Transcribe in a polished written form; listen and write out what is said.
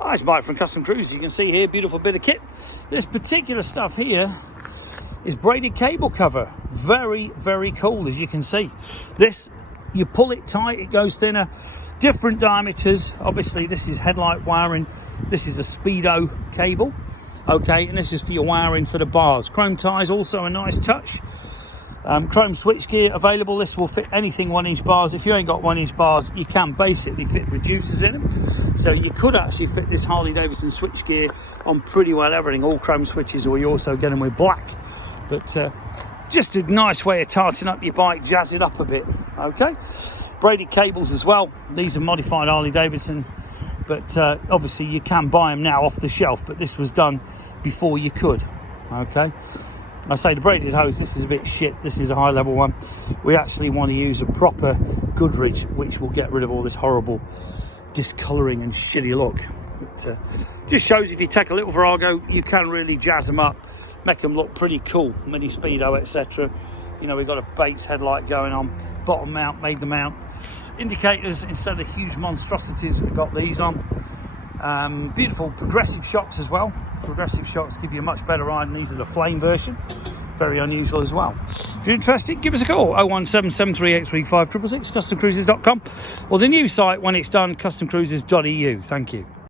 Hi, it's Mike from Custom Cruisers. You can see here, beautiful bit of kit. This particular stuff here is braided cable cover. Very, very cool, as you can see. This, you pull it tight, it goes thinner. Different diameters. Obviously, this is headlight wiring. This is a speedo cable. Okay, and this is for your wiring for the bars. Chrome ties, also a nice touch. Chrome switchgear available. This will fit anything 1-inch bars. If you ain't got 1-inch bars, you can basically fit reducers in them. So you could actually fit this Harley Davidson switchgear on pretty well everything, all chrome switches, or you also get them with black. But just a nice way of tarting up your bike, jazz it up a bit. Okay, braided cables as well. These are modified Harley Davidson, but obviously you can buy them now off the shelf, but this was done before you could. Okay, I say the braided hose, this is a bit shit. This is a high level one. We actually want to use a proper Goodrich, which will get rid of all this horrible discolouring and shitty look. But just shows if you take a little Virago, you can really jazz them up, make them look pretty cool. Mini speedo, etc. You know, we've got a Bates headlight going on, bottom mount, made the mount. Indicators, instead of huge monstrosities, we've got these on. Beautiful progressive shocks as well. Progressive shocks give you a much better ride, and these are the flame version. Very unusual as well. If you're interested, give us a call, 01773835666, customcruisers.com, or the new site when it's done, customcruisers.eu. Thank you.